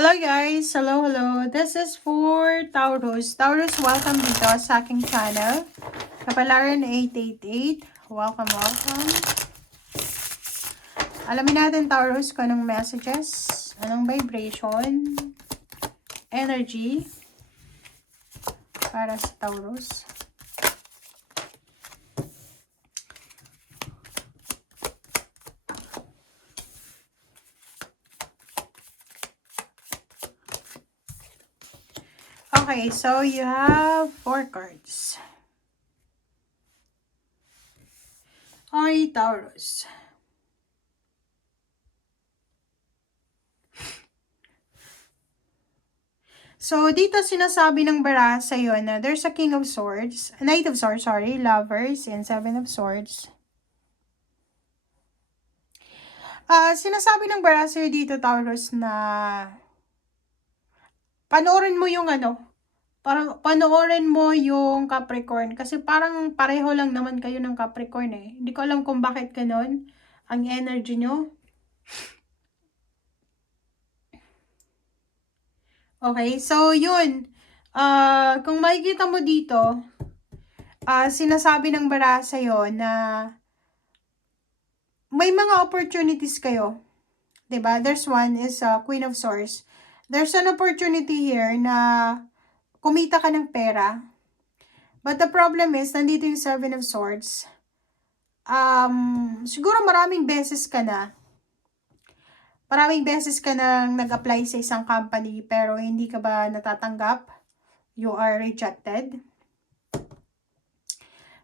Hello guys! Hello! This is for Taurus. Taurus, welcome dito sa aking channel. Kapalaran 888. Welcome. Alamin natin Taurus kung anong messages, anong vibration, energy para sa Taurus. Okay, so you have 4 cards. Okay, Taurus. So, dito sinasabi ng bara sa'yo na there's a King of Swords, Knight of Swords, Lovers, and Seven of Swords. Sinasabi ng bara sa'yo dito, Taurus, na panoorin mo yung parang panoorin mo yung Capricorn. Kasi parang pareho lang naman kayo ng Capricorn eh. Hindi ko alam kung bakit ganun ang energy nyo. Okay, so yun. Kung makikita mo dito, sinasabi ng bara sa'yo na may mga opportunities kayo. 'Di ba? There's one is Queen of Swords. There's an opportunity here na kumita ka ng pera. But the problem is, nandito yung Seven of Swords. Siguro maraming beses ka na nag-apply sa isang company pero hindi ka ba natatanggap? You are rejected.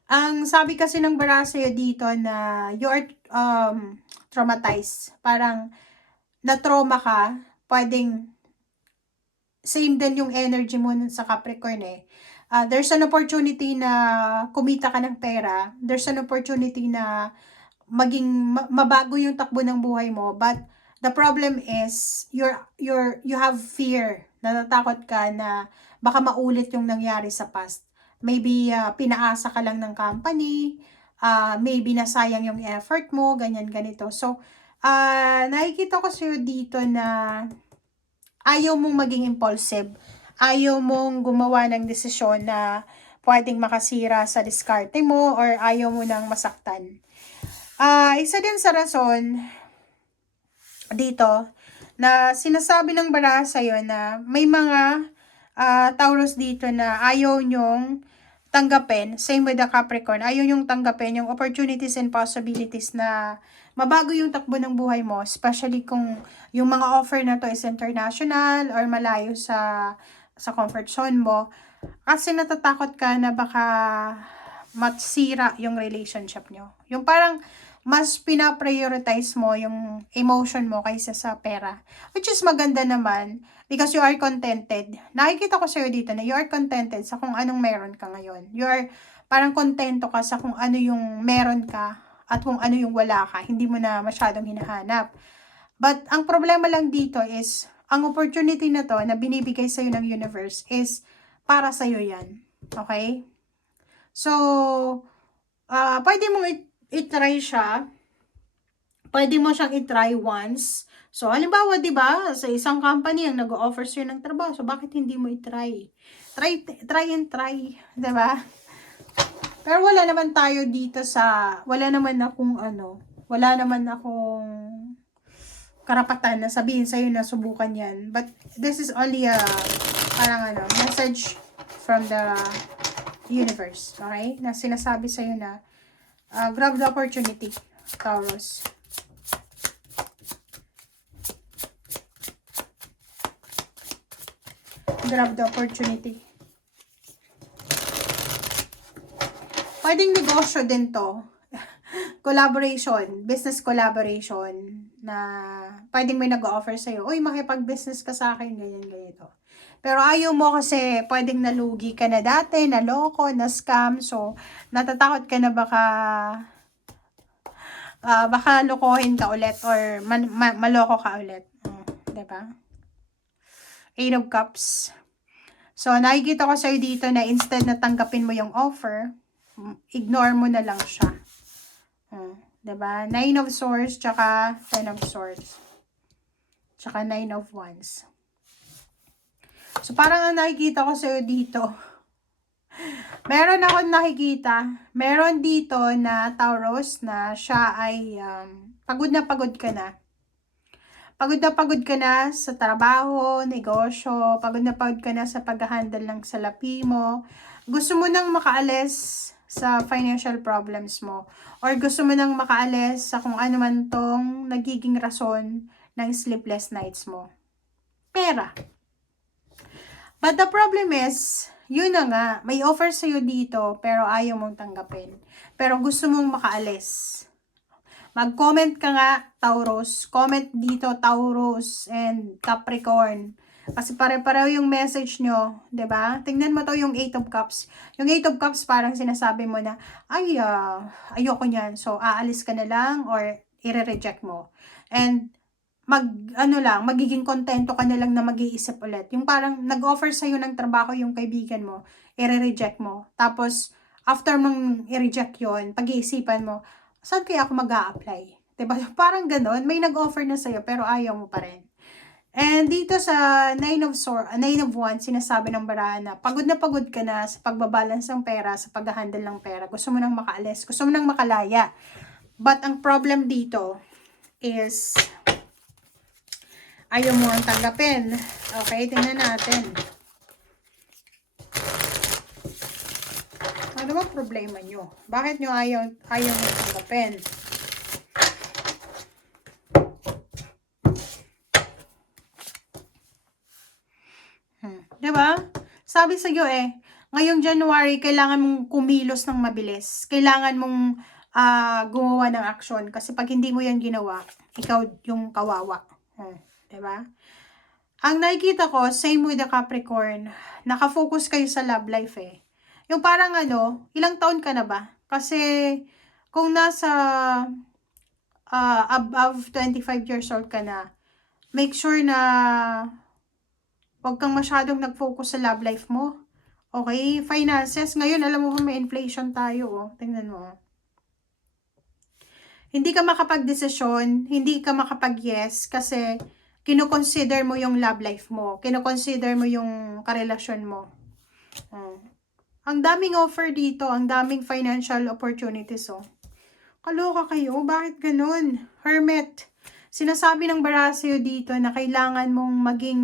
Ang sabi kasi ng bara sa'yo dito na you are traumatized. Parang na-trauma ka, pwedeng same din yung energy mo sa Capricorn eh. There's an opportunity na kumita ka ng pera. There's an opportunity na mabago yung takbo ng buhay mo. But the problem is, you have fear. Natatakot ka na baka maulit yung nangyari sa past. Maybe pinaasa ka lang ng company. Maybe nasayang yung effort mo. Ganyan, ganito. So, nakikita ko sa'yo dito na ayaw mong maging impulsive. Ayaw mong gumawa ng desisyon na pwedeng makasira sa diskarte mo or ayaw mo nang masaktan. Isa din sa rason dito na sinasabi ng bara sa'yo na may mga Taurus dito na ayaw nyong tanggapin, same with the Capricorn, ayaw nyong tanggapin yung opportunities and possibilities na mabago yung takbo ng buhay mo, especially kung yung mga offer na to is international or malayo sa comfort zone mo, kasi natatakot ka na baka masira yung relationship nyo. Yung parang mas pina-prioritize mo yung emotion mo kaysa sa pera. Which is maganda naman because you are contented. Nakikita ko sa'yo dito na you are contented sa kung anong meron ka ngayon. You are parang kontento ka sa kung ano yung meron ka at kung ano yung wala ka. Hindi mo na masyadong hinahanap. But ang problema lang dito is, ang opportunity na to na binibigay sa'yo ng universe is para sa'yo yan. Okay? So, pwede mong i-try siya. Pwede mo siyang i-try once. So, halimbawa, di ba, sa isang company ang nag-offer sa'yo ng trabaho. So, bakit hindi mo i-try? Try and try. Di ba? Pero wala naman tayo dito wala naman akong karapatan na sabihin sa'yo na subukan yan. But, this is only parang message from the universe. Okay? Na sinasabi sa'yo na grab the opportunity, Taurus. Grab the opportunity. Pwedeng negosyo din to. Collaboration, business collaboration na pwedeng may nag-offer sa'yo, uy, makipag-business ka sa akin, ganyan, ganito. Pero ayaw mo kasi pwedeng nalugi ka na dati, naloko, na-scam, so natatakot ka na baka lokohin ka ulit or maloko ka ulit. Diba? Eight of Cups. So, nakikita ko sa'yo dito na instead na tanggapin mo yung offer, ignore mo na lang siya. Diba? Nine of Swords, tsaka Ten of Swords. Tsaka Nine of Wands. So, parang ang nakikita ko sa'yo dito, meron akong nakikita, meron dito na Taurus na siya ay pagod na pagod ka na. Pagod na pagod ka na sa trabaho, negosyo, pagod na pagod ka na sa pag-handle ng salapi mo. Gusto mo nang makaalis sa financial problems mo. Or gusto mo nang makaalis sa kung ano man tong nagiging rason ng sleepless nights mo. Pera. But the problem is, yun na nga, may offer sa'yo dito, pero ayaw mong tanggapin. Pero gusto mong makaalis. Mag-comment ka nga, Taurus. Comment dito, Taurus and Capricorn. Kasi pare-pareho yung message nyo, 'di ba? Tingnan mo to yung 8 of Cups. Yung 8 of Cups parang sinasabi mo na, ay, ayoko niyan. So, aalis ka na lang or i-reject mo. And magiging kontento ka na lang na mag-iisip ulit. Yung parang nag-offer sa'yo ng trabaho yung kaibigan mo, i-reject mo. Tapos, after mong i-reject yon, pag-iisipan mo, saan kaya ako mag-a-apply? Diba? Parang ganon, may nag-offer na sa'yo, pero ayaw mo pa rin. And dito sa Nine of Wands, sinasabi ng barahan na pagod ka na sa pagbabalance ng pera, sa pag-handle ng pera. Gusto mo nang makaalis, gusto mo nang makalaya. But ang problem dito is ayaw mo ang tanggapin. Okay, tingnan natin. Ano ba problema nyo? Bakit nyo ayaw mo tanggapin? Diba? Sabi sa iyo ngayong January, kailangan mong kumilos ng mabilis. Kailangan mong gumawa ng aksyon. Kasi pag hindi mo yan ginawa, ikaw yung kawawa. Diba? Ang nakikita ko, same with the Capricorn, nakafocus kayo sa love life Yung parang ilang taon ka na ba? Kasi kung nasa above 25 years old ka na, make sure na huwag kang masyadong nag-focus sa love life mo. Okay? Finances, ngayon alam mo ba may inflation tayo Tingnan mo. Hindi ka makapag-desisyon, hindi ka makapag-yes kasi kino-consider mo yung love life mo. Kino-consider mo yung karelasyon mo. Ang daming offer dito, ang daming financial opportunities Kaloka kayo, bakit ganun? Hermit, sinasabi ng baraha sa'yo dito na kailangan mong maging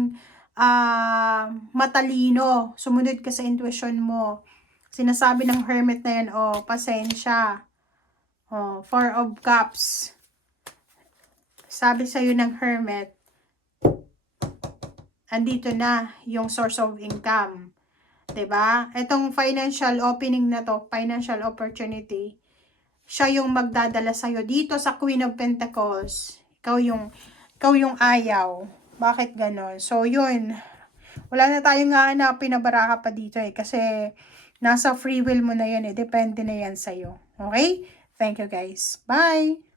matalino. Sumunod ka sa intuition mo. Sinasabi ng Hermit na yan, pasensya. Four of Cups. Sabi sa'yo ng Hermit, andito na yung source of income. 'Di ba? Itong financial opening na to, financial opportunity, siya yung magdadala sa'yo dito sa Queen of Pentacles. Ikaw yung ayaw. Bakit ganon? So, yun. Wala na tayong hahanapin na baraha pa dito kasi nasa free will mo na yan Depende na yan sa'yo. Okay? Thank you guys. Bye!